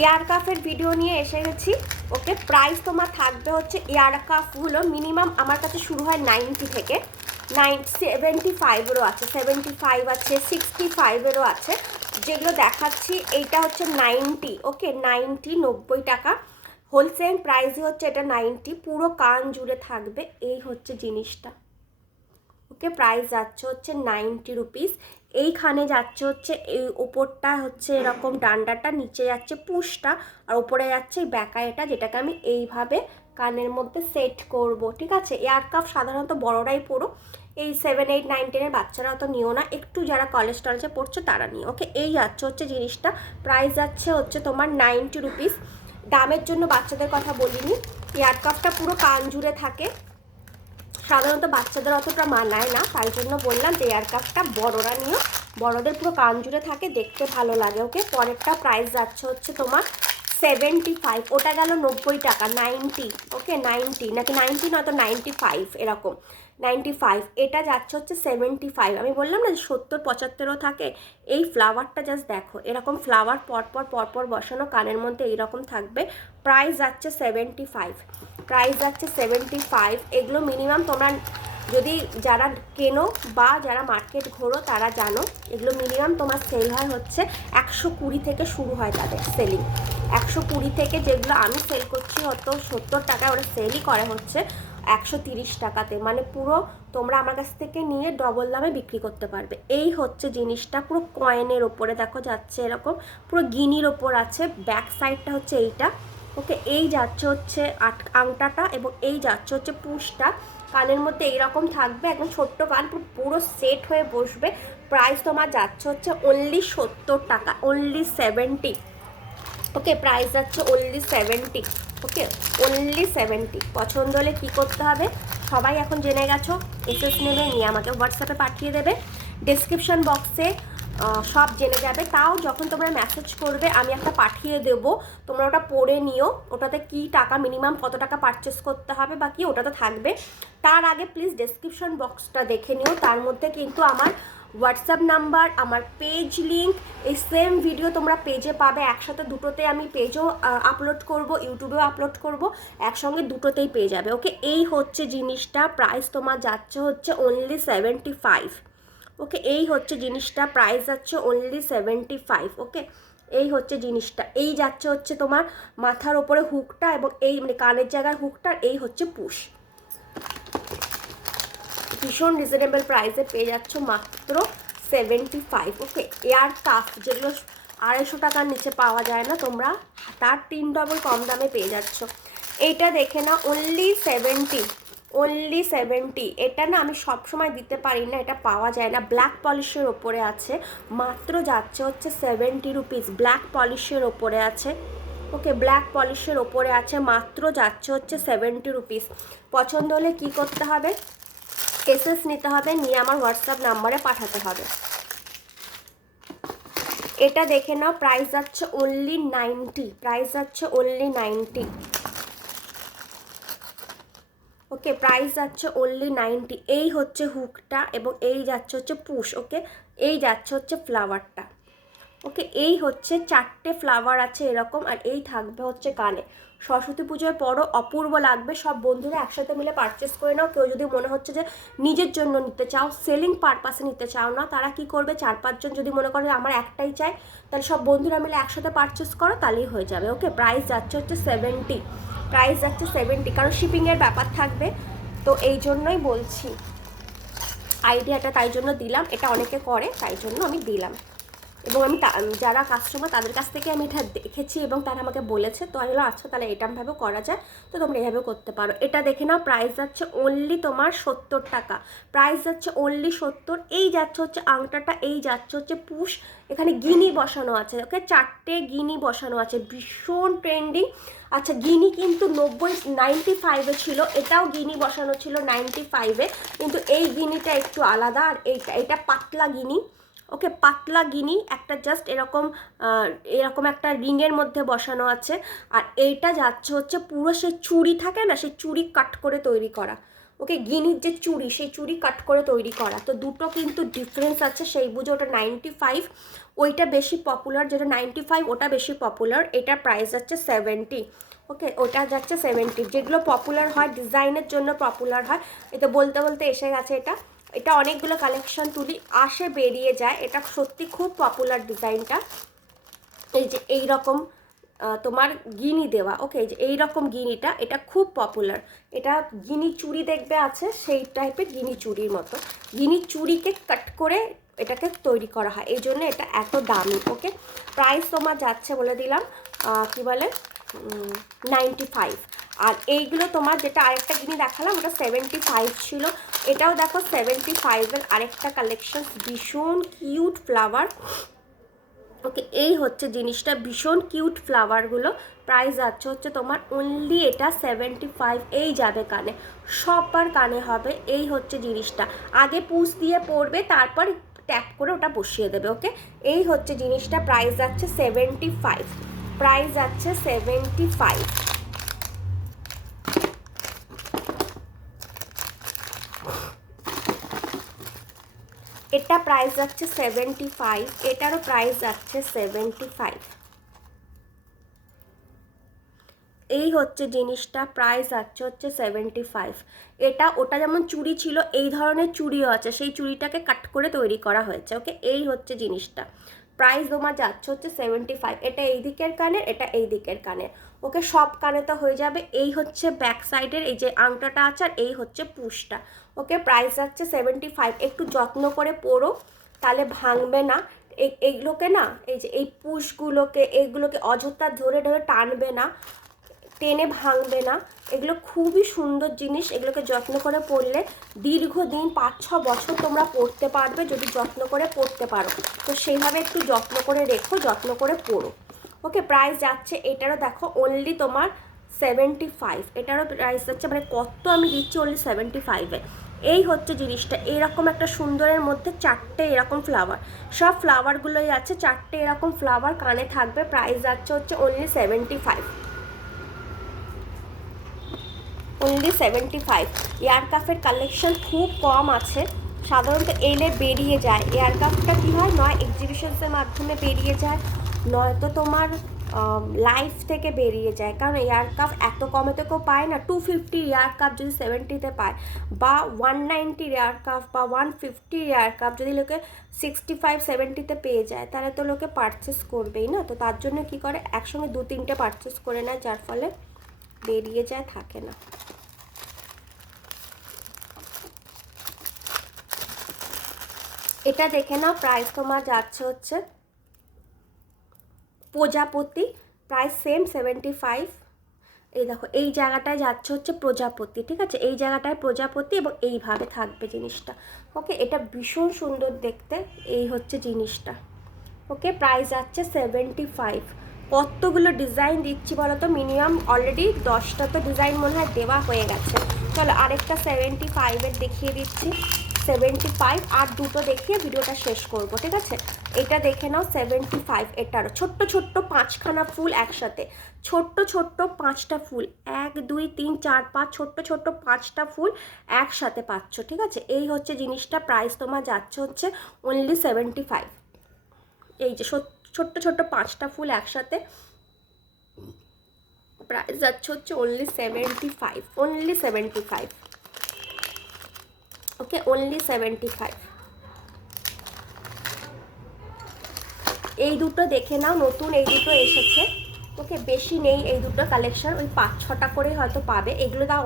Air কাফের video নিয়ে এসে গেছি। ওকে, প্রাইস তোমার থাকবে হচ্ছে এয়ার কাফগুলো মিনিমাম আমার কাছে শুরু হয় 90 থেকে 75-এরও আছে, 75 আছে, 65-এরও আছে। যেগুলো দেখাচ্ছি এইটা হচ্ছে 90। ওকে, 90 টাকা হোলসেল প্রাইসই হচ্ছে এটা 90, পুরো কান জুড়ে থাকবে। এই হচ্ছে জিনিসটা। ওকে, প্রাইস যাচ্ছে হচ্ছে 90 রুপিস। এইখানে যাচ্ছে হচ্ছে এই ওপরটা হচ্ছে এরকম ডান্ডাটা, নিচে যাচ্ছে পুশটা, আর ওপরে যাচ্ছে এই ব্যাকায়েটা, যেটাকে আমি এইভাবে কানের মধ্যে সেট করব। ঠিক আছে, এয়ার কাফ সাধারণত বড়রাই পড়ো, এই 7, 8, 9, 10-এর বাচ্চারা তো নিও না, একটু যারা কলেজ টলেজে পড়ছো তারা নিও। ওকে, এই যাচ্ছে হচ্ছে জিনিসটা। প্রাইস যাচ্ছে হচ্ছে তোমার 90 রুপিস। দামের জন্য বাচ্চাদের কথা বলিনি। এয়ার কাফটা পুরো কান জুড়ে থাকে, সাধারণত বাচ্চাদের অতটা মানায় না, তাই জন্য বললাম যে এয়ার কাফটা বড়রা নিও, বড়দের পুরো কান জুড়ে থাকে, দেখতে ভালো লাগে। ওকে, পরেরটা প্রাইস যাচ্ছে হচ্ছে তোমার 75। ওটা গেল 90 টাকা, 90। ওকে, 90 নাকি 90 নয়তো 95 এরকম, 95। এটা যাচ্ছে হচ্ছে 75। আমি বললাম না যে 70-75ও থাকে। এই ফ্লাওয়ারটা জাস্ট দেখো, এরকম ফ্লাওয়ার পরপর পরপর বসানো কানের মধ্যে এইরকম থাকবে। প্রাইস যাচ্ছে 75। প্রাইস যাচ্ছে 75। এগুলো মিনিমাম তোমরা যদি যারা কেনো বা যারা মার্কেট ঘোরো তারা জানো, এগুলো মিনিমাম তোমার সেল হয় হচ্ছে 120 থেকে শুরু হয় তাদের সেলিং। 120 থেকে, যেগুলো আমি সেল করছি হয়তো 70 টাকায়, ওরা সেলই করে হচ্ছে 130 টাকাতে। মানে পুরো তোমরা আমার কাছ থেকে নিয়ে ডবল দামে বিক্রি করতে পারবে। এই হচ্ছে জিনিসটা, পুরো কয়েনের ওপরে দেখো যাচ্ছে এরকম, পুরো গিনির ওপর আছে। ব্যাক সাইডটা হচ্ছে এইটা। ওকে, এই যাচ্ছে হচ্ছে আংটাটা, এবং এই যাচ্ছে হচ্ছে পুশটা। কানের মধ্যে এইরকম থাকবে, একদম ছোট্ট কান, পুরো সেট হয়ে বসবে। প্রাইস তোমার যাচ্ছে হচ্ছে অনলি 70 টাকা, অনলি 70। ওকে, প্রাইস যাচ্ছে অনলি 70। ওকে, অনলি 70। পছন্দ হলে কী করতে হবে সবাই এখন জেনে গেছো। এসএস নেবে, নিয়ে আমাকে হোয়াটসঅ্যাপে পাঠিয়ে দেবে, ডেসক্রিপশন বক্সে সব জেনে যাবে। তাও যখন তোমরা মেসেজ করবে আমি একটা পাঠিয়ে দেবো, তোমরা ওটা পড়ে নিও। ওটাতে কি টাকা মিনিমাম কত টাকা পারচেস করতে হবে বা কি, ওটাতে থাকবে। তার আগে প্লিজ ডেসক্রিপশন বক্সটা দেখে নিও, তার মধ্যে কিন্তু আমার হোয়াটসঅ্যাপ নাম্বার, আমার পেজ লিঙ্ক, এই সেম ভিডিও তোমরা পেজে পাবে একসাথে। দুটোতে আমি পেজও আপলোড করব, ইউটিউবেও আপলোড করব, একসঙ্গে দুটোতেই পেয়ে যাবে। ওকে, এই হচ্ছে জিনিসটা। প্রাইস তোমার যাচ্ছে হচ্ছে অনলি 75। ওকে, এই হচ্ছে জিনিসটা, প্রাইস যাচ্ছে অনলি 75। ওকে, এই হচ্ছে জিনিসটা। এই যাচ্ছে হচ্ছে তোমার মাথার ওপরে হুকটা, এবং এই মানে কানের জায়গার হুকটা, এই হচ্ছে পুশ। ভীষণ রিজনেবল প্রাইসে পেয়ে যাচ্ছ মাত্র 75। ওকে, এয়ার কাফ যেগুলো 250 টাকার নিচে পাওয়া যায় না, তোমরা তার 3 ডবল কম দামে পেয়ে যাচ্ছ। এইটা দেখে না, অনলি 70, অনলি 70। এটা না আমি সবসময় দিতে পারি না, এটা পাওয়া যায় না। ব্ল্যাক পলিশের ওপরে আছে, মাত্র যাচ্ছে হচ্ছে 70 রুপিস। ব্ল্যাক পলিশের ওপরে আছে। ওকে, ব্ল্যাক পলিশের ওপরে আছে, মাত্র যাচ্ছে হচ্ছে 70 রুপিস। পছন্দ হলে কী করতে হবে, এসএস নিতে হবে, নিয়ে আমার হোয়াটসঅ্যাপ নাম্বারে পাঠাতে হবে। এটা দেখে নাও, প্রাইস যাচ্ছে অনলি 90। প্রাইস যাচ্ছে অনলি 90। ওকে, প্রাইস যাচ্ছে অনলি 90। এই হচ্ছে হুকটা, এবং এই যাচ্ছে হচ্ছে পুশ। ওকে, এই যাচ্ছে হচ্ছে ফ্লাওয়ারটা। ওকে, এই হচ্ছে 4টে ফ্লাওয়ার আছে এরকম, আর এই থাকবে হচ্ছে কানে। সরস্বতী পুজোয় পরও অপূর্ব লাগবে। সব বন্ধুরা একসাথে মিলে পারচেস করে নাও। কেউ যদি মনে হচ্ছে যে নিজের জন্য নিতে চাও, সেলিং পারপাসে নিতে চাও না, তারা কি করবে, 4-5 জন যদি মনে করে আমার একটাই চাই, তাহলে সব বন্ধুরা মিলে একসাথে পারচেস করো, তাহলেই হয়ে যাবে। ওকে, প্রাইস যাচ্ছে হচ্ছে 70। প্রাইস যাচ্ছে 70, কারণ শিপিংয়ের ব্যাপার থাকবে, তো এই জন্যই বলছি আইডিয়াটা, তাই জন্য দিলাম। এটা অনেকে করে, তাই জন্য আমি দিলাম। এবং আমি যারা কাস্টমার তাদের কাছ থেকে আমি এটা দেখেছি, এবং তারা আমাকে বলেছে, তো আমি বললাম আচ্ছা তাহলে এরকমভাবেও করা যায়, তো তোমরা এভাবেও করতে পারো। এটা দেখে নাও, প্রাইস যাচ্ছে অনলি তোমার 70 টাকা। প্রাইস যাচ্ছে অনলি 70। এই যাচ্ছে হচ্ছে আংটাটা, এই যাচ্ছে হচ্ছে পুশ, এখানে গিনি বসানো আছে। ওকে, 4টে গিনি বসানো আছে, ভীষণ ট্রেন্ডিং। আচ্ছা, গিনি কিন্তু 95-এ ছিল, এটাও গিনি বসানো ছিল 95-এ, কিন্তু এই গিনিটা একটু আলাদা, আর এটা পাতলা গিনি। ওকে, পাতলা গিনি একটা, জাস্ট এরকম এরকম একটা রিংয়ের মধ্যে বসানো আছে। আর এইটা যাচ্ছে হচ্ছে পুরো সেই চুড়ি থাকে না, সেই চুড়ি কাট করে তৈরি করা। ওকে, গিনির যে চুড়ি, সেই চুড়ি কাট করে তৈরি করা। তো দুটো কিন্তু ডিফারেন্স আছে, সেই বুঝে ওটা 95, ওইটা বেশি পপুলার, যেটা 95 ওটা বেশি পপুলার। এটার প্রাইস যাচ্ছে 70। ওকে, ওটা যাচ্ছে 70। যেগুলো পপুলার হয়, ডিজাইনের জন্য পপুলার হয়, এটা বলতে বলতে এসে গেছে। এটা অনেকগুলো কালেকশন তুলি, আসে বেরিয়ে যায়। এটা সত্যি খুব পপুলার ডিজাইনটা। এই যে এই রকম তোমার গিনি দেওয়া, ওকে, এই যে এইরকম গিনিটা, এটা খুব পপুলার। এটা গিনি চুড়ি দেখবে আছে, সেই টাইপের গিনি চুড়ির মতো। গিনি চুড়িকে কাট করে এটাকে তৈরি করা হয়, এই জন্য এটা এত দামি। ওকে, প্রাইস তোমার যাচ্ছে বলে দিলাম কি বলে 95। আর এইগুলো তোমার যেটা আরেকটা গিনি দেখালাম ওটা 75 ছিল। এটাও দেখো 75-এর আরেকটা কালেকশন, ভীষণ কিউট ফ্লাওয়ার। ওকে, এই হচ্ছে জিনিসটা, ভীষণ কিউট ফ্লাওয়ারগুলো। প্রাইস যাচ্ছে হচ্ছে তোমার অনলি এটা 75। এই যাবে কানে, সবার কানে হবে। এই হচ্ছে জিনিসটা, আগে পুশ দিয়ে পরবে, তারপর ট্যাপ করে ওটা বসিয়ে দেবে। ওকে, এই হচ্ছে জিনিসটা, প্রাইস যাচ্ছে 75। প্রাইস যাচ্ছে 75। এটা প্রাইস যাচ্ছে 75, এটারও প্রাইস যাচ্ছে 75। এই হচ্ছে জিনিসটা, প্রাইস হচ্ছে 75। এটা ওটা যেমন চুড়ি ছিল, এই ধরনের চুড়িও আছে, সেই চুড়িটাকে কাট করে তৈরি করা হয়েছে। ওকে, এই হচ্ছে জিনিসটা, প্রাইস তোমার যাচ্ছে হচ্ছে 75। এটা এই দিকের কানের, এটা এই দিকের কানের। ওকে, সব কানে তো হয়ে যাবে। এই হচ্ছে ব্যাক সাইডের এই যে আংটাটা আছে, আর এই হচ্ছে পুশটা। ওকে, প্রাইস যাচ্ছে 75। একটু যত্ন করে পরো, তাহলে ভাঙবে না। এইগুলোকে না, এই যে এই পুশগুলোকে, এইগুলোকে অযথা ধরে ধরে টানবে না, টেনে ভাঙবে না। এগুলো খুবই সুন্দর জিনিস, এগুলোকে যত্ন করে পরলে দীর্ঘদিন 5-6 বছর তোমরা পরতে পারবে, যদি যত্ন করে পরতে পারো। তো সেইভাবে একটু যত্ন করে রেখো, যত্ন করে পরো। ওকে, প্রাইস যাচ্ছে এটারও দেখো অনলি তোমার 75। এটারও প্রাইস যাচ্ছে, মানে কত আমি দিচ্ছি, অনলি 75-এ। এই হচ্ছে জিনিসটা, এরকম একটা সুন্দরের মধ্যে 4টে এরকম ফ্লাওয়ার, সব ফ্লাওয়ারগুলোই আছে, 4টে এরকম ফ্লাওয়ার কানে থাকবে। প্রাইস যাচ্ছে হচ্ছে অনলি 75। অনলি 75। এয়ারকাফের কালেকশন খুব কম আছে, সাধারণত এলে বেরিয়ে যায়। এয়ারকাফটা কী হয়, নয় এক্সিবিশনসের মাধ্যমে বেরিয়ে যায়, নয়তো তোমার লাইফ থেকে বেরিয়ে যায়। কারণ এয়ারকাফ এত কমে তো কেউ পায় না। 250 এয়ারকাফ যদি 70-তে পায়, বা 190 এয়ারকাফ বা 150 এয়ারকাফ যদি লোকে 65-70-তে পেয়ে যায়, তাহলে তো লোকে পারচেস করবেই না। তো তার জন্য কি করে, একসঙ্গে 2-3টে পারচেস করে নেয়, যার ফলে বেরিয়ে যায়, থাকে না। এটা দেখে নাও, প্রাইস তোমার যাচ্ছে হচ্ছে প্রজাপতি, প্রাইস সেম 75। এই দেখো এই জায়গাটায় যাচ্ছে হচ্ছে প্রজাপতি, ঠিক আছে, এই জায়গাটায় প্রজাপতি, এবং এইভাবে থাকবে জিনিসটা। ওকে, এটা ভীষণ সুন্দর দেখতে। এই হচ্ছে জিনিসটা। ওকে, প্রাইস যাচ্ছে 75। কতগুলো ডিজাইন দিচ্ছি বলো তো, মিনিমাম অলরেডি 10টা তো ডিজাইন মনে হয় দেওয়া হয়ে গেছে। চলো আরেকটা 75-এর দেখিয়ে দিচ্ছি। 75 আর দুটো দেখিয়ে ভিডিওটা শেষ করবো, ঠিক আছে। এটা দেখে নাও 75। এটারও ছোট্ট ছোট্ট 5খানা ফুল একসাথে, ছোট্ট ছোট্ট 5টা ফুল, 1 2 3 4 5, ছোট্ট ছোট্ট 5টা ফুল একসাথে পাচ্ছ, ঠিক আছে। এই হচ্ছে জিনিসটা, প্রাইস তোমার যাচ্ছে হচ্ছে অনলি 75। এই যে ছোট্ট ছোট্ট 5টা ফুল একসাথে, প্রাইস যাচ্ছে হচ্ছে অনলি 75। অনলি 75। ওকে, অনলি 75। এই দুটো দেখে নাও, নতুন এই দুটো এসেছে। ওকে, বেশি নেই এই দুটো কালেকশন, ওই 5-6টা করে হয়তো পাবে। এগুলো দাও